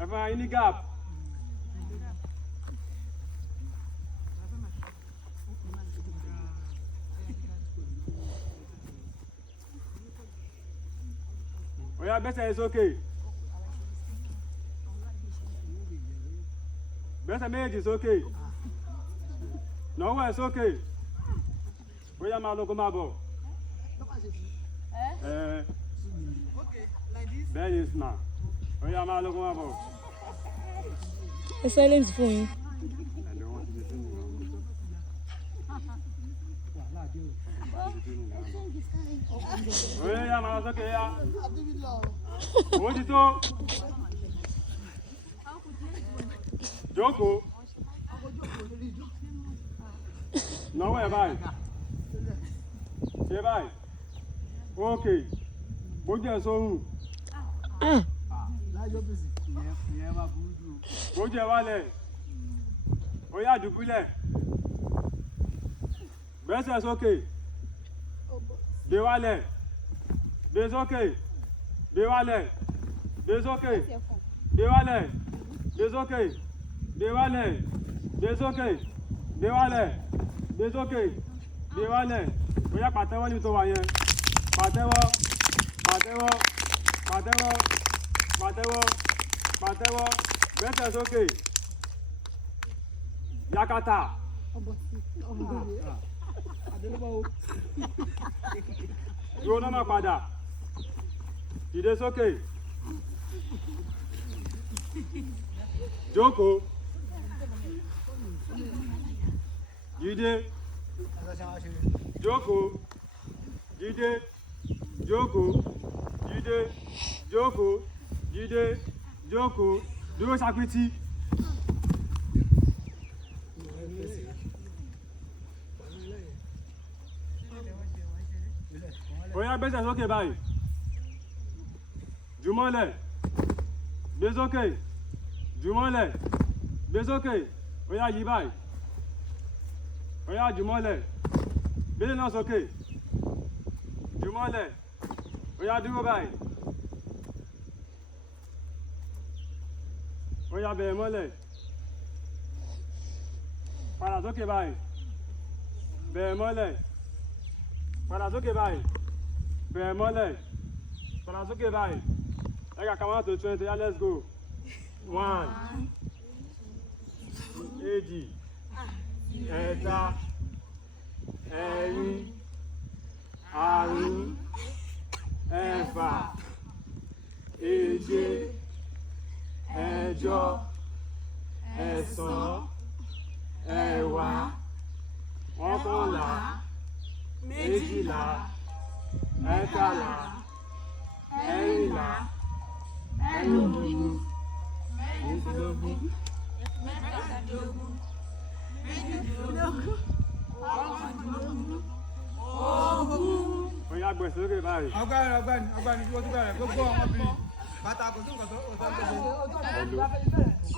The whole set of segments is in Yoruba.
Ẹ fún ayé ní gap. Oya bẹ́sẹ̀ sókè. Bẹ́sẹ̀ méjì sókè. Nawọ́ ẹ̀ sókè. Oya máa lọ kó máa bọ̀. Bẹ́ẹ̀ ni sinà. Oya máa lọ kó máa bọ̀. Ẹ silence fún yín. Oya máa lọ sókè ya. Owó ti tó. Jókòó. Nawọ́ ẹ̀ báyìí. Ṣé báyìí? Ókè. Bójú ẹ̀ sóhùn. Bójú ẹ̀ wálẹ̀. Oya dùbúlẹ̀. Bẹ́sẹ̀ sókè. Gbé wálẹ̀. Gbé sókè. Gbé wálẹ̀. Gbé sókè. Gbé wálẹ̀. Gbé sókè. Gbé wálẹ̀. Gbé sókè. Gbé wálẹ̀. Gbé sókè. Gbé wálẹ̀. Oya pàtẹ́wọ́ níbi tó wà yẹn. Pàtẹ́wọ́. Pàtẹ́wọ́. Pàtẹ́wọ́. Pàtẹ́wọ́. Pàtẹ́wọ́. Bẹ́sẹ̀ sókè. Yakata. Dúró náà máa padà. Dìde sókè. Jókòó. Dìde. Jókòó. Dìde. Jókòó. Dìde. Jókòó. Dìde. Jókòó. Dúró sápítí. Oya bẹ́sẹ̀ sókè báyìí. Jùmọ́lẹ̀. Gbé sókè. Jùmọ́lẹ̀. Gbé sókè. Oya yí báyìí. Oya jùmọ́lẹ̀. Gbé náà sókè. Jùmọ́lẹ̀. Oya dúró báyìí. Oya bẹ̀rẹ̀ mọ́lẹ̀. Padà sókè báyìí. Bẹ̀rẹ̀ mọ́lẹ̀. Padà sókè báyìí. Bẹ̀rẹ̀ mọ́lẹ̀. Padà sókè báyìí. Ẹ kà count to 20. Yeah, let's go. 1. Èjì. Ẹ̀ta. Ẹ̀rin. Àrún. Ẹ̀fà. Èje. Ẹ̀jọ. Ẹ̀sán. Ẹ̀wá. Ọ̀kànlá. Méjìlá. Ẹ̀tàlá. Ẹ̀rìnlá. Ẹ̀rìndínlógún. Mẹ́rìndínlógún. Mẹ́tàdínlógún. Méjìdínlógún. Ọ̀kàndínlógún. Ogún. Oya gbé sókè báyìí. Ọgbẹ́ni bí o ti bẹ̀rẹ̀ gbogbo ọmọbìnrin bàtà kò tún kọ̀tọ́ òtọ́ gbogbo.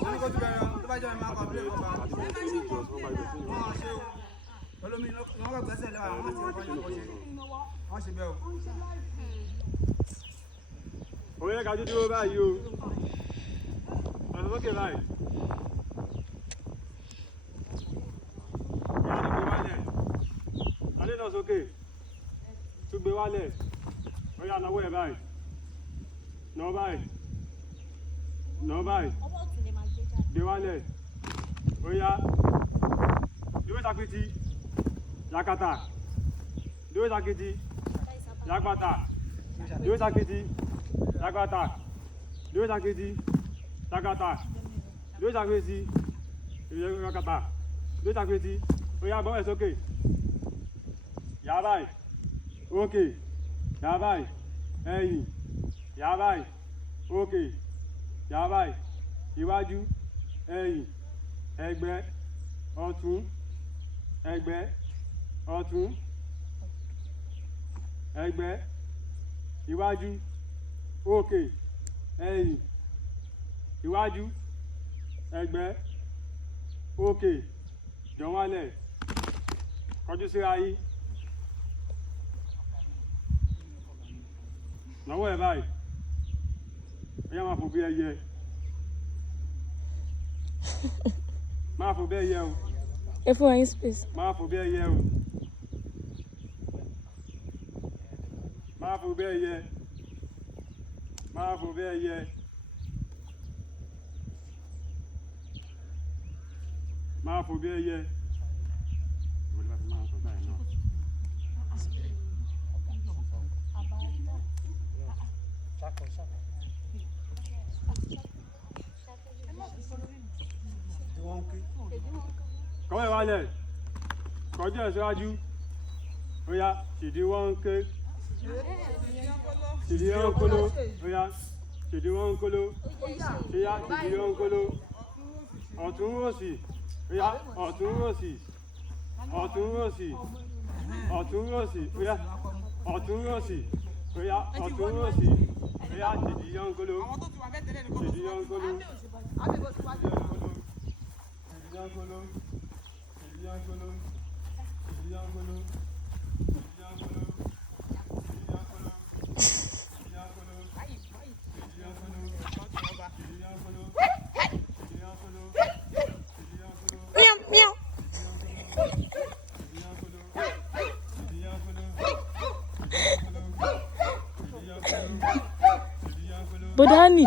Wọ́n ní kó ti bẹ̀rẹ̀ tó bá jẹ́ máa kọ̀ bí ọba. Wọ́n ṣe o. Olómi ni wọ́n kọ̀ gbẹ́sẹ̀ lẹ́wà wọ́n ti kọ́ yóò ṣe. Wọ́n ṣe bẹ́ẹ̀ o. Oya ká dúdú báyìí o. Ọ̀sán sókè báyìí. Oya ní gbé wálẹ̀. Adé náà sókè. Tún gbé wálẹ̀. Oya náwó ẹ̀ báyìí. Náwó báyìí. Náwó báyìí. Gbé wálẹ̀. Oya. Dúró sakiti. Yakata. Dúró sakiti. Yakata. Dúró sakiti. Yakata. Dúró sakiti. Yakata. Dúró sakiti. Yakata. Dúró sakiti. Oya bọ́ ẹ̀ sókè. Yá báyìí. Òkè. Yá báyìí. Ẹ̀yìn. Yá báyìí. Òkè. Yá báyìí. Iwájú. Ẹ̀yìn. Ẹ̀gbẹ́. Ọ̀tún. Ẹ̀gbẹ́. Ọ̀tún. Ẹ̀gbẹ́. Iwájú. Òkè. Ẹ̀yìn. Iwájú. Ẹ̀gbẹ́. Òkè. Jọ̀wálẹ̀. Kọjú síra yín. Náwó ẹ̀ báyìí. Ó yá máa fò bí ẹyẹ. Máa fò bí ẹyẹ o. Ẹ fún wa ní space. Máa fò bí ẹyẹ o. Máa fò bí ẹyẹ. Máa fò bí ẹyẹ. Máa fò bí ẹyẹ. Kọ́wé wálẹ̀, kọjú ẹ̀ síwájú, ó yá, ṣìdí wọ́n ń ké, ṣìdí wọ́n ń kóló, ó yá, ṣìdí wọ́n ń kóló, ó yá, ṣìdí wọ́n ń kóló, ọ̀tún òsì, ó yá, ọ̀tún òsì, ọ̀tún òsì, ọ̀tún òsì, ó yá, ọ̀tún òsì, ó yá, ọ̀tún òsì, ó yá, ṣìdí wọ́n ń kóló, ṣìdí wọ́n ń kóló, Bodani.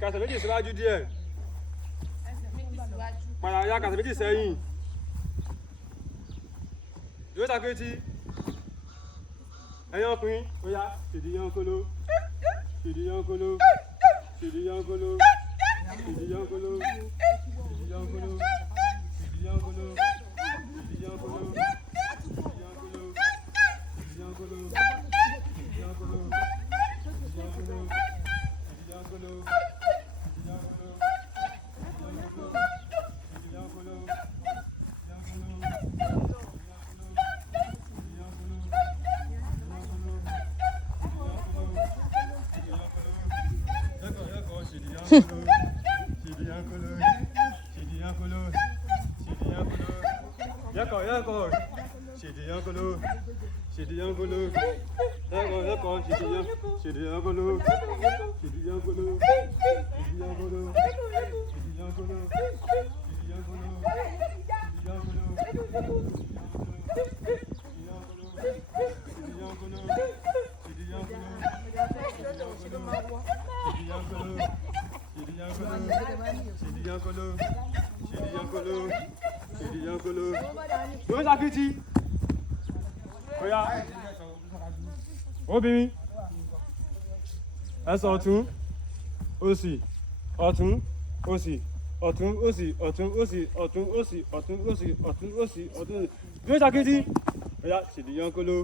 Kàtà méjì síwájú díẹ̀. Padà ya kàtà méjì sẹ́yìn. Yóò ṣàkíyèsí. Ẹ̀yin ọkùnrin, ó yá, ṣèdí yankolo. Ṣèdí yankolo. Ṣèdí yankolo. Ṣèdí yankolo. Ṣèdí yankolo. Ṣèdí yankolo. Ṣèdí yankolo. Ṣèdí yankolo. Ṣèdí yankolo. Obìnrin, ẹsẹ̀ ọ̀tún, òsì, ọ̀tún, òsì, ọ̀tún, òsì, ọ̀tún, òsì, ọ̀tún, òsì, ọ̀tún, òsì, ọ̀tún, òsì, ọ̀tún, òsì. Yóò ṣàkíyèsí. Oya, ṣèdí yankolo,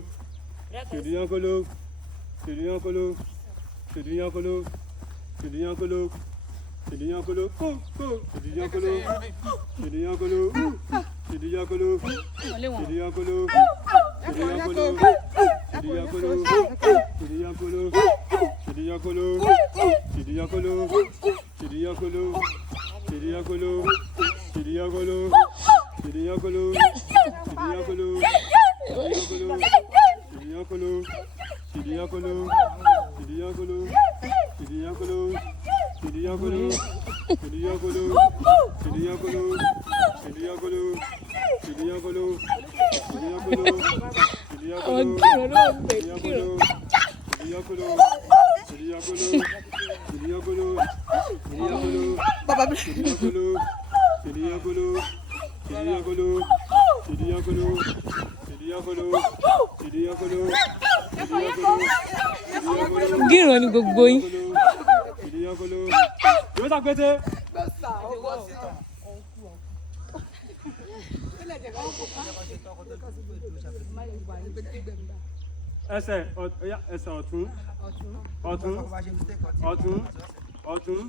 ṣèdí yankolo, ṣèdí yankolo, ṣèdí yankolo, ṣèdí yankolo, ṣèdí yankolo, kó, ṣèdí yankolo, ṣèdí yankolo, ṣèdí yankolo, ṣèdí yankolo, ṣèdí yankolo. Chidiyakolo, Chidiyakolo, Chidiyakolo, Chidiyakolo, Chidiyakolo, Chidiyakolo, Chidiyakolo, Chidiyakolo, Chidiyakolo, Chidiyakolo, Chidiyakolo, Chidiyakolo, Chidiyakolo, Chidiyakolo, Chidiyakolo, Chidiyakolo, Chidiyakolo, Chidiyakolo, Gíràn ni gbogbo yín. Yóò sàpètè. Ẹsẹ̀ ọ̀tún, ọ̀tún, ọ̀tún, ọ̀tún,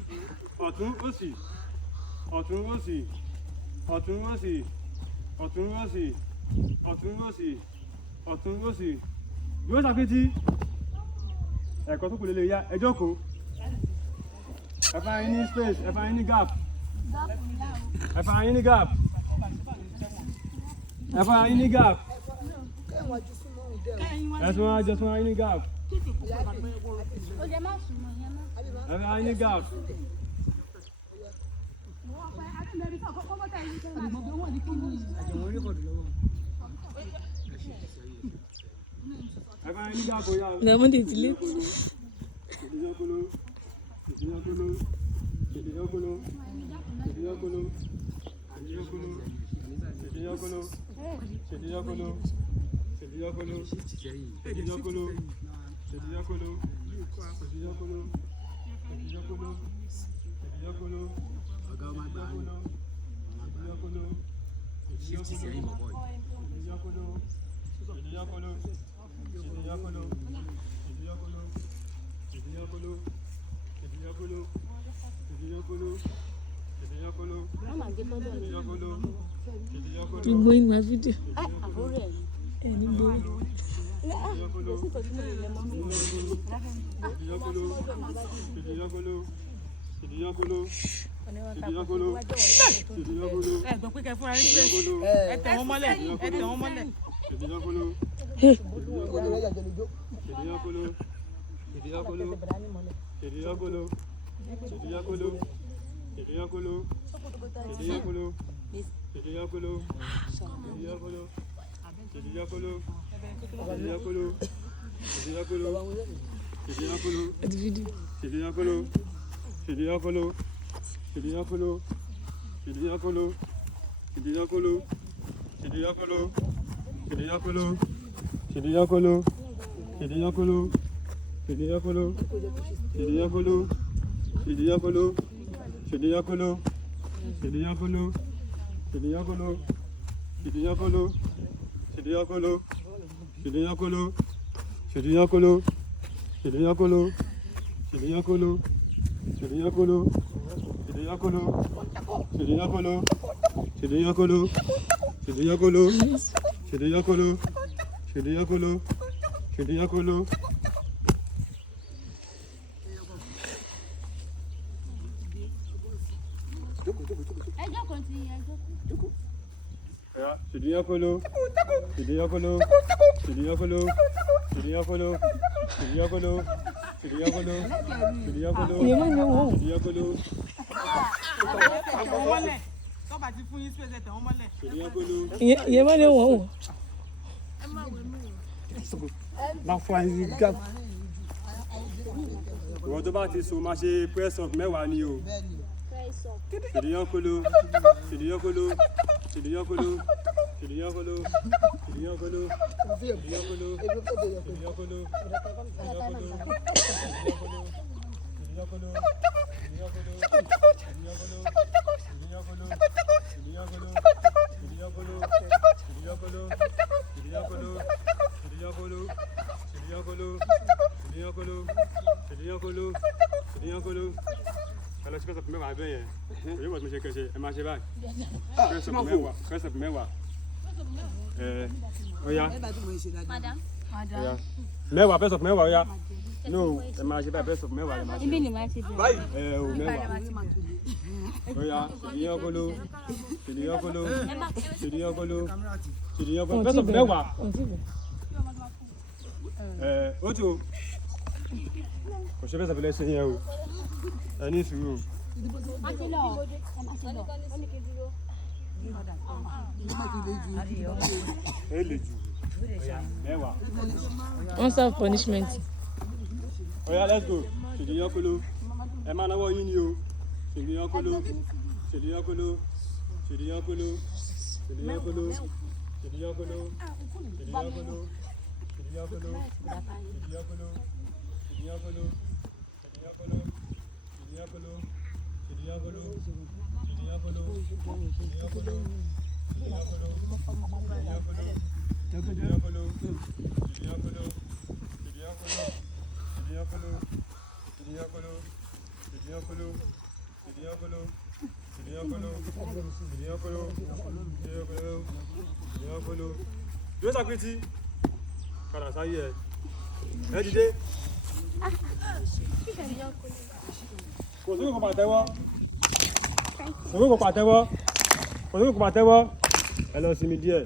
ọ̀tún òsì, ọ̀tún òsì, ọ̀tún òsì, ọ̀tún òsì, ọ̀tún òsì, ọ̀tún òsì. Yóò sàpètì. Ẹ̀kọ́ tó kù lè ya ẹ jókòó. Ẹ fà yín ní space, ẹ fà yín ní gap. Ẹ fà yín ní gap. Ẹ fà yín ní gap. Ẹ fà yín ní gap. Ẹ fà yín ní gap. Ẹ fà yín ní gap ó yá. Làwọn ti tilé. Chidiyakolo, Chidiyakolo, Chidiyakolo, Chidiyakolo, Chidiyakolo, Chidiyakolo, Chidiyakolo, Chidiyakolo, Chidiyakolo, Chidiyakolo, Chidiyakolo, Chidiyakolo, Chidiyakolo, Gbogbo yín máa fídíò. Ẹni gbogbo. Ẹ gbọ́ pé kẹ́ fúnra yín pé ẹ tẹ̀ wọ́n mọ́lẹ̀, ẹ tẹ̀ wọ́n mọ́lẹ̀. Ìyẹn má lè wọ̀n wọ̀. Ìwọ́n tó bá ti so máa ṣe press up mẹ́wàá ni o. Chidiyakolo, Chidiyakolo, Chidiyakolo, Chidiyakolo, Chidiyakolo, Chidiyakolo, Chidiyakolo, Alors, je pense que ça peut m'avoir bien. Je vois que je vais manger bien. Je pense que ça peut m'avoir. Regarde. Madame. Mẹ́wàá best of mẹ́wàá ya. No, ẹ máa ṣe báyìí best of mẹ́wàá ẹ máa ṣe. Ibi ni màá ṣe bẹ̀rẹ̀. Báyìí. O mẹ́wàá. Oya, ṣèdíyàn kolo. Ṣèdíyàn kolo. Ṣèdíyàn kolo. Ṣèdíyàn kolo. Best of mẹ́wàá. Ó ti o. Kò ṣe best of lẹ́sẹ̀ yẹn o. Ẹ ní sùúrù. Ẹ lè jù. Mẹ́wàá. Wọ́n serve punishment. Oya, let's go. Ṣèdíyàn kolo. Ẹ máa náwó yín ni o. Ṣèdíyàn kolo. Ṣèdíyàn kolo. Ṣèdíyàn kolo. Ṣèdíyàn kolo. Ṣèdíyàn kolo. Ṣèdíyàn kolo. Ṣèdíyàn kolo. Ṣèdíyàn kolo. Ṣèdíyàn kolo. Ṣèdíyàn kolo. Ṣèdíyàn kolo. Ṣèdíyàn kolo. Ṣèdíyàn kolo. Ṣèdíyàn kolo. Ṣèdíyàn kolo. Yóò ṣàkítí padà sáyé ẹ dìde kò sí kò pàtẹ́wọ́ kò sí kò pàtẹ́wọ́ ẹ lọ sinmi díẹ̀.